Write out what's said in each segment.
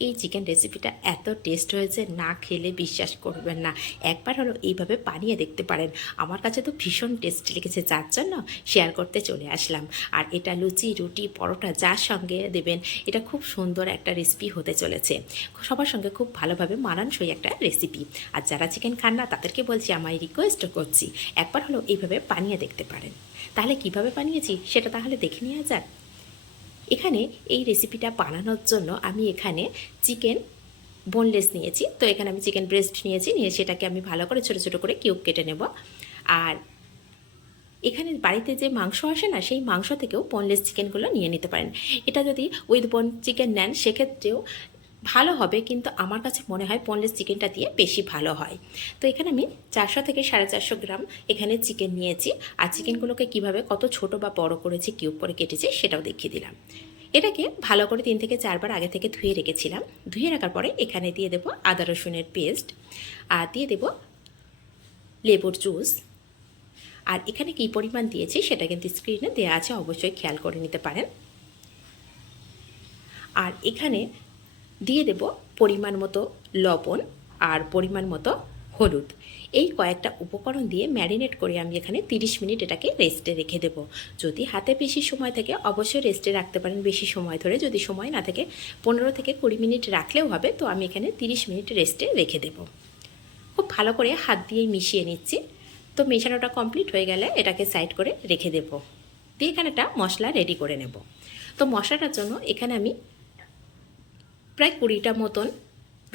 এই চিকেন রেসিপিটা এত টেস্ট হয়েছে, না খেলে বিশ্বাস করবেন না। একবার হলো এইভাবে বানিয়ে দেখতে পারেন। আমার কাছে তো ভীষণ টেস্ট লেগেছে, যার জন্য শেয়ার করতে চলে আসলাম। আর এটা লুচি, রুটি, পরোটা যার সঙ্গে দেবেন, এটা খুব সুন্দর একটা রেসিপি হতে চলেছে। সবার সঙ্গে খুব ভালোভাবে মানানসই একটা রেসিপি আর যারা চিকেন খান না, তাদেরকে বলছি, আমায় রিকোয়েস্টও করছি। একবার হলো এইভাবে বানিয়ে দেখতে পারেন। তাহলে কীভাবে বানিয়েছি, সেটা তাহলে দেখে নেওয়া যাক। এখানে এই রেসিপিটা বানানোর জন্য আমি এখানে চিকেন বোনলেস নিয়েছি। তো এখানে আমি চিকেন ব্রেস্ট নিয়েছি, নিয়ে সেটাকে আমি ভালো করে ছোটো ছোটো করে কিউব কেটে নেব। আর এখানে বাড়িতে যে মাংস আসে না, সেই মাংস থেকেও বোনলেস চিকেনগুলো নিয়ে নিতে পারেন। এটা যদি উইথ বোন চিকেন নেন, সেক্ষেত্রেও ভালো হবে, কিন্তু আমার কাছে মনে হয় বোনলেস চিকেনটা দিয়ে বেশি ভালো হয়। তো এখানে আমি চারশো থেকে সাড়ে চারশো গ্রাম এখানে চিকেন নিয়েছি, আর চিকেনগুলোকে কীভাবে কত ছোট বা বড় করেছি, কিউব করে কেটেছি সেটাও দেখিয়ে দিলাম। এটাকে ভালো করে তিন থেকে চারবার আগে থেকে ধুয়ে রেখেছিলাম। ধুয়ে রাখার পরে এখানে দিয়ে দেবো আদা রসুনের পেস্ট, আর দিয়ে দেবো লেবুর জুস। আর এখানে কী পরিমাণ দিয়েছি সেটা কিন্তু স্ক্রিনে দেওয়া আছে, অবশ্যই খেয়াল করে নিতে পারেন। আর এখানে দিয়ে দেব পরিমাণ মতো লবণ আর পরিমাণ মতো হলুদ। এই কয়েকটা উপকরণ দিয়ে ম্যারিনেট করে আমি এখানে 30 মিনিট এটাকে রেস্টে রেখে দেব। যদি হাতে বেশি সময় থাকে, অবশ্যই রেস্টে রাখতে পারেন বেশি সময় ধরে। যদি সময় না থাকে, পনেরো থেকে কুড়ি মিনিট রাখলেও হবে, তো আমি এখানে 30 মিনিট রেস্টে রেখে দেব। খুব ভালো করে হাত দিয়েই মিশিয়ে নিচ্ছি। তো মেশানোটা কমপ্লিট হয়ে গেলে এটাকে সাইড করে রেখে দেব। দিয়ে এখানে একটা মশলা রেডি করে নেব। তো মশলাটার জন্য এখানে আমি প্রায় কুড়িটা মতন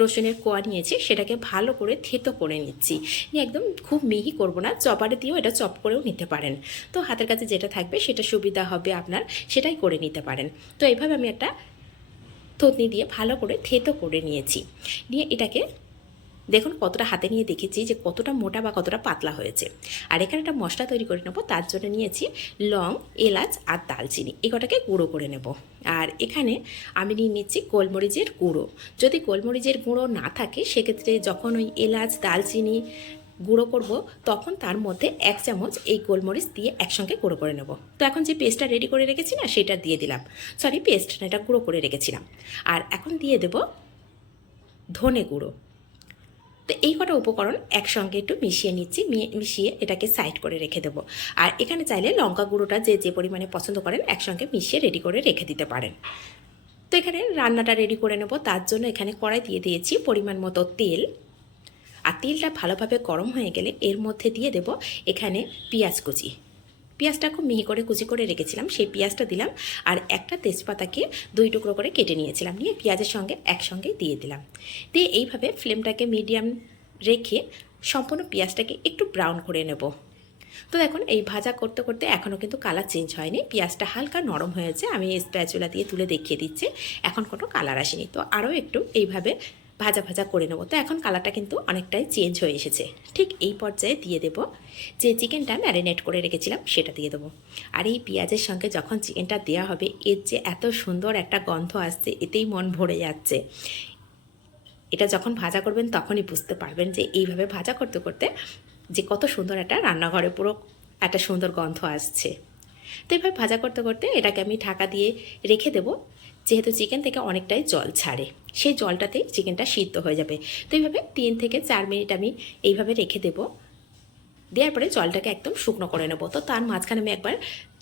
রসুনের কোয়া নিয়েছি, সেটাকে ভালো করে থেতো করে নিচ্ছি। নিয়ে একদম খুব মিহি করব না, চপারে দিয়েও এটা চপ করেও নিতে পারেন। তো হাতের কাছে যেটা থাকবে সেটা সুবিধা হবে আপনার, সেটাই করে নিতে পারেন। তো এইভাবে আমি একটা থতনি দিয়ে ভালো করে থেতো করে নিয়েছি। নিয়ে এটাকে দেখুন কতটা হাতে নিয়ে দেখেছি যে কতটা মোটা বা কতটা পাতলা হয়েছে। আর এখানে একটা মশলা তৈরি করে নেব, তার জন্য নিয়েছি লং, এলাচ আর দালচিনি এই কটাকে গুঁড়ো করে নেব। আর এখানে আমি নিয়ে নিচ্ছি গোলমরিচের গুঁড়ো। যদি গোলমরিচের গুঁড়ো না থাকে, সেক্ষেত্রে যখন ওই এলাচ দালচিনি গুঁড়ো করব, তখন তার মধ্যে এক চামচ এই গোলমরিচ দিয়ে একসঙ্গে গুঁড়ো করে নেব। তো এখন যে পেস্টটা রেডি করে রেখেছি না, সেটা দিয়ে দিলাম। সরি পেস্ট না, এটা গুঁড়ো করে রেখেছিলাম। আর এখন দিয়ে দেব ধনে গুঁড়ো। তো এই কটা উপকরণ একসঙ্গে একটু মিশিয়ে নিচ্ছি মিশিয়ে এটাকে সাইড করে রেখে দেবো। আর এখানে চাইলে লঙ্কা গুঁড়োটা যে যে পরিমাণে পছন্দ করেন একসঙ্গে মিশিয়ে রেডি করে রেখে দিতে পারেন। তো এখানে রান্নাটা রেডি করে নেব। তার জন্য এখানে কড়াই দিয়ে দিয়েছি পরিমাণ মতো তেল। আর তেলটা ভালোভাবে গরম হয়ে গেলে এর মধ্যে দিয়ে দেব এখানে পেঁয়াজ কুচি। পেঁয়াজটা খুব মিহি করে কুচি করে রেখেছিলাম, সেই পেঁয়াজটা দিলাম আর একটা তেজপাতাকে দুই টুকরো করে কেটে নিয়েছিলাম, নিয়ে পেঁয়াজের সঙ্গে একসঙ্গে দিয়ে দিলাম। দিয়ে এইভাবে ফ্লেমটাকে মিডিয়াম রেখে সম্পূর্ণ পেঁয়াজটাকে একটু ব্রাউন করে নেব। তো দেখুন, এই ভাজা করতে করতে এখনও কিন্তু কালার চেঞ্জ হয়নি, পেঁয়াজটা হালকা নরম হয়েছে, আমি স্প্যাচুলা দিয়ে তুলে দেখিয়ে দিচ্ছি, এখন কোনো কালার আসেনি। তো আরও একটু এইভাবে ভাজা ভাজা করে নেব। তো এখন কালারটা কিন্তু অনেকটাই চেঞ্জ হয়ে এসেছে। ঠিক এই পর্যায়ে দিয়ে দেব যে চিকেনটা ম্যারিনেট করে রেখেছিলাম সেটা দিয়ে দেবো। আর এই পেঁয়াজের সঙ্গে যখন চিকেনটা দেওয়া হবে, এর যে এত সুন্দর একটা গন্ধ আসছে, এতেই মন ভরে যাচ্ছে। এটা যখন ভাজা করবেন, তখনই বুঝতে পারবেন যে এইভাবে ভাজা করতে করতে যে কত সুন্দর একটা রান্নাঘরে পুরো একটা সুন্দর গন্ধ আসছে। তো এভাবে ভাজা করতে করতে এটাকে আমি ঢাকা দিয়ে রেখে দেবো। যেহেতু চিকেন থেকে অনেকটাই জল ছাড়ে, সেই জলটাতেই চিকেনটা সিদ্ধ হয়ে যাবে। তো এইভাবে তিন থেকে চার মিনিট আমি এইভাবে রেখে দেবো। দেওয়ার পরে জলটাকে একদম শুকনো করে নেব। তো তার মাঝখানে আমি একবার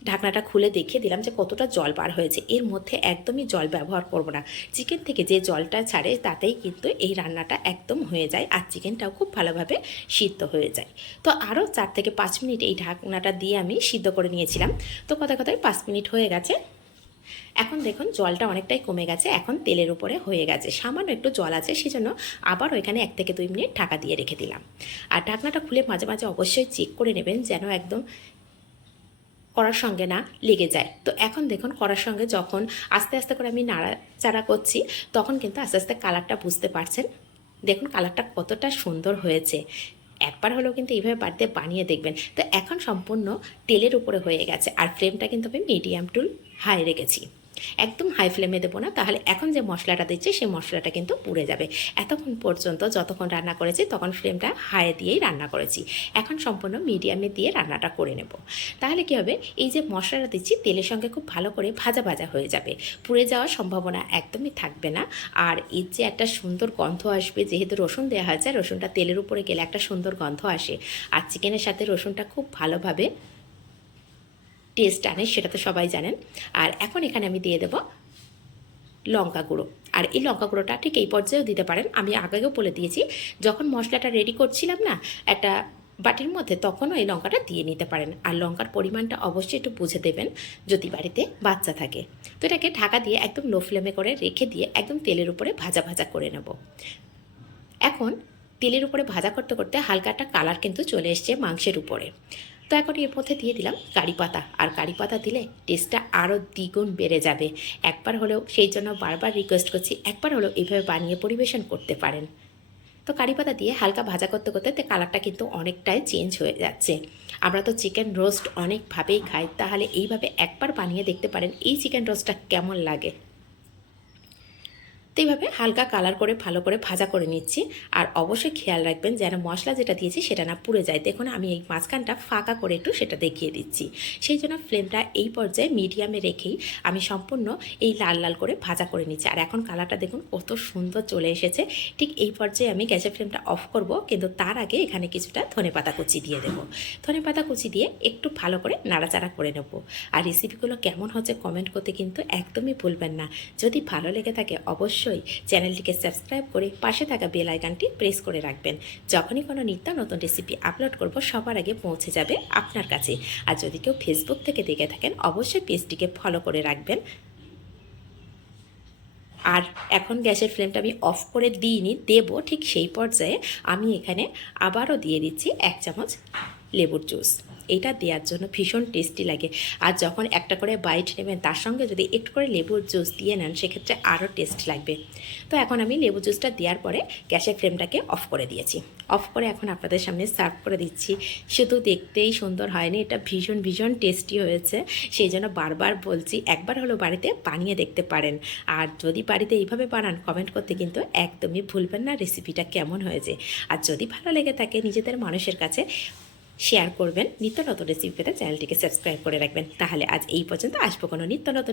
ঢাকনাটা খুলে দেখিয়ে দিলাম যে কতটা জল বার হয়েছে। এর মধ্যে একদমই জল ব্যবহার করব না। চিকেন থেকে যে জলটা ছাড়ে, তাতেই কিন্তু এই রান্নাটা একদম হয়ে যায় আর চিকেনটাও খুব ভালোভাবে সিদ্ধ হয়ে যায়। তো আরও চার থেকে পাঁচ মিনিট এই ঢাকনাটা দিয়ে আমি সিদ্ধ করে নিয়েছিলাম। তো কথা কথায় পাঁচ মিনিট হয়ে গেছে। এখন দেখুন, জলটা অনেকটাই কমে গেছে, এখন তেলের উপরে হয়ে গেছে। সামান্য একটু জল আছে, সেজন্য আবার ওইখানে এক থেকে দুই মিনিট ঢাকা দিয়ে রেখে দিলাম। আর ঢাকনাটা খুলে মাঝে মাঝে অবশ্যই চেক করে নেবেন যেন একদম করার সঙ্গে না লেগে যায়। তো এখন দেখুন, করার সঙ্গে যখন আস্তে আস্তে করে আমি নাড়াচাড়া করছি, তখন কিন্তু আস্তে আস্তে কালারটা বুঝতে পারছেন। দেখুন কালারটা কতটা সুন্দর হয়েছে। একবার হলেও কিন্তু এইভাবে বাড়িতে বানিয়ে দেখবেন। তো এখন সম্পূর্ণ তেলের উপরে হয়ে গেছে। আর ফ্লেমটা কিন্তু আমি মিডিয়াম টুল হাই রেখেছি। একদম হাই ফ্লেমে দেবো না। তাহলে এখন যে মশলাটা দিচ্ছি, সেই মশলাটা কিন্তু পুড়ে যাবে। এতক্ষণ পর্যন্ত যতক্ষণ রান্না করেছি, তখন ফ্লেমটা হাই দিয়েই রান্না করেছি। এখন সম্পূর্ণ মিডিয়ামে দিয়ে রান্নাটা করে নেব। তাহলে কি হবে? এই যে মশলাটা দিচ্ছি, তেলের সঙ্গে খুব ভালো করে ভাজা ভাজা হয়ে যাবে। পুড়ে যাওয়ার সম্ভাবনা একদমই থাকবে না। আর এর যে একটা সুন্দর গন্ধ আসবে, যেহেতু রসুন দেওয়া হয়েছে, রসুনটা তেলের উপরে গেলে একটা সুন্দর গন্ধ আসে। আর চিকেনের সাথে রসুনটা খুব ভালোভাবে টেস্ট আনে, সেটা তো সবাই জানেন। আর এখন এখানে আমি দিয়ে দেবো লঙ্কা গুঁড়ো। আর এই লঙ্কা গুঁড়োটা ঠিক এই পর্যায়েও দিতে পারেন। আমি আগেও বলে দিয়েছি, যখন মশলাটা রেডি করছিলাম না, একটা বাটির মধ্যে তখনও এই লঙ্কাটা দিয়ে নিতে পারেন। আর লঙ্কার পরিমাণটা অবশ্যই একটু বুঝে দেবেন, যদি বাড়িতে বাচ্চা থাকে। তো এটাকে ঢাকা দিয়ে একদম লো ফ্লেমে করে রেখে দিয়ে একদম তেলের উপরে ভাজা ভাজা করে নেব। এখন তেলের উপরে ভাজা করতে করতে হালকা একটা কালার কিন্তু চলে এসছে মাংসের উপরে। তো এখন এর মধ্যে দিয়ে দিলাম কারি পাতা। আর কারি পাতা দিলে টেস্টটা আরও দ্বিগুণ বেড়ে যাবে। একবার হলেও সেই জন্য বারবার রিকোয়েস্ট করছি, একবার হলেও এইভাবে বানিয়ে পরিবেশন করতে পারেন। তো কারি পাতা দিয়ে হালকা ভাজা করতে করতে তে কালারটা কিন্তু অনেকটাই চেঞ্জ হয়ে যাচ্ছে। আমরা তো চিকেন রোস্ট অনেকভাবেই খাই, তাহলে এইভাবে একবার বানিয়ে দেখতে পারেন এই চিকেন রোস্টটা কেমন লাগে। তো এইভাবে হালকা কালার করে, ভালো করে ভাজা করে নিচ্ছি। আর অবশ্যই খেয়াল রাখবেন যেন মশলা যেটা দিয়েছি সেটা না পুড়ে যায়। দেখুন, আমি এই মাঝখানটা ফাঁকা করে একটু সেটা দেখিয়ে দিচ্ছি। সেই জন্য ফ্লেমটা এই পর্যায়ে মিডিয়ামে রেখেই আমি সম্পূর্ণ এই লাল লাল করে ভাজা করে নিচ্ছি। আর এখন কালারটা দেখুন, কত সুন্দর চলে এসেছে। ঠিক এই পর্যায়ে আমি গ্যাসের ফ্লেমটা অফ করব, কিন্তু তার আগে এখানে কিছুটা ধনে পাতা কুচি দিয়ে দেবো। ধনে পাতা কুচি দিয়ে একটু ভালো করে নাড়াচাড়া করে নেব। আর রেসিপিগুলো কেমন হচ্ছে কমেন্ট করতে কিন্তু একদমই ভুলবেন না। যদি ভালো লেগে থাকে অবশ্যই চ্যানেলটিকে সাবস্ক্রাইব করে পাশে থাকা বেল আইকনটি প্রেস করে রাখবেন। যখনই কোনো নিত্য নতুন রেসিপি আপলোড করব, সবার আগে পৌঁছে যাবে আপনার কাছে। আর যদি কেউ ফেসবুক থেকে দেখে থাকেন, অবশ্যই পেজটিকে ফলো করে রাখবেন। আর এখন গ্যাসের ফ্লেমটা আমি অফ করে দিইনি, দেবো ঠিক সেই পর্যায়ে। আমি এখানে আবারও দিয়ে দিচ্ছি এক চামচ লেবুর জুস। এটা দেওয়ার জন্য ভীষণ টেস্টি লাগে। আর যখন একটা করে বাইট নেবেন, তার সঙ্গে যদি একটু করে লেবুর জুস দিয়ে নেন, সেক্ষেত্রে আরও টেস্ট লাগবে। তো এখন আমি লেবু জুসটা দেওয়ার পরে গ্যাসের ফ্লেমটাকে অফ করে দিয়েছি। অফ করে এখন আপনাদের সামনে সার্ভ করে দিচ্ছি। শুধু দেখতেই সুন্দর হয়নি, এটা ভীষণ ভীষণ টেস্টি হয়েছে। সেই জন্য বারবার বলছি, একবার হলো বাড়িতে বানিয়ে দেখতে পারেন। আর যদি বাড়িতে এইভাবে বানান, কমেন্ট করতে কিন্তু একদমই ভুলবেন না রেসিপিটা কেমন হয়েছে। আর যদি ভালো লেগে থাকে নিজেদের মানুষের কাছে শেয়ার করবেন। নিত্য নতুন রেসিপি পেতে চ্যানেলটিকে সাবস্ক্রাইব করে রাখবেন। তাহলে আজ এই পর্যন্ত। আসব কোনো নিত্য নতুন